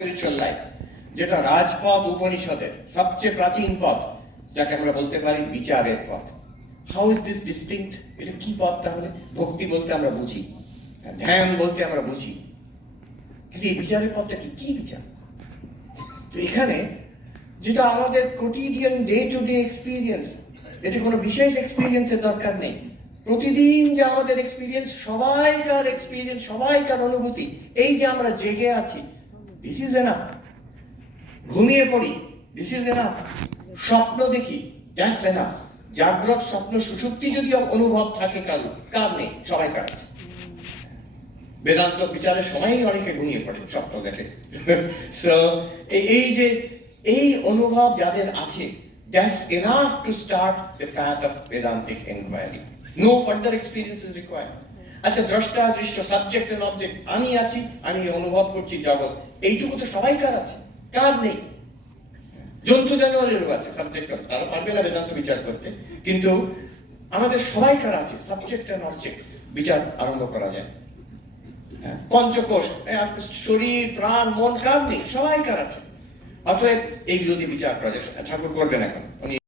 Spiritual life, যেটা রাজপথ উপনিষদের সবচেয়ে প্রাচীন পথ, যাকে আমরা বলতে পারি বিচারের পথ। How is this distinct? এটা কি পথ তাহলে? ভক্তি বলতে আমরা বুঝি, ধ্যান বলতে আমরা বুঝি, কিন্তু এই বিচারের পথটা কি? কি বিচার? তো এখানে যেটা আমাদের কোটিডিয়ান ডে টু ডে এক্সপিরিয়েন্স, এতে কোনো বিশেষ এক্সপিরিয়েন্সের দরকার নেই। প্রতিদিন যে আমাদের এক্সপিরিয়েন্স, সবাইকার এক্সপিরিয়েন্স, সবাইকার অনুভূতি, এই যে আমরা জেগে আছি, দিস ইজ এনাফ। ঘুমিয়ে পড়ি, দিস ইজ এনাফ। স্বপ্ন দেখি, দ্যাটস এনাফ। জাগ্রত স্বপ্ন সুষুপ্তি যদি অনুভব থাকে কার নেই? সবাইকার আছে। বেদান্ত বিচারের সময়ই অনেকে ঘুমিয়ে পড়ে, স্বপ্ন দেখে। সো এই যে এই অনুভব যাদের আছে, that's enough to start the path of Vedantic inquiry. No further experience is required. আচ্ছা, দ্রষ্টা দৃশ্য, সাবজেক্ট এন্ড অবজেক্ট, আমি আছি, আমি অনুভব করছি জগৎ, এইটুকু তো সবাইকার আছে, কার নেই? জন্তু জানোয়ারেরও আছে সাবজেক্ট, তারা পারবে না বেদান্ত বিচার করতে, কিন্তু আমাদের সবাইকার আছে সাবজেক্ট এন্ড অবজেক্ট। বিচার আরম্ভ করা যায়। পঞ্চকোষ, শরীর, প্রাণ, মন, কার নেই? সবাইকার আছে। অতএব এইগুলো দিয়ে বিচার করা যায়। ঠাকুর করবেন এখন, উনি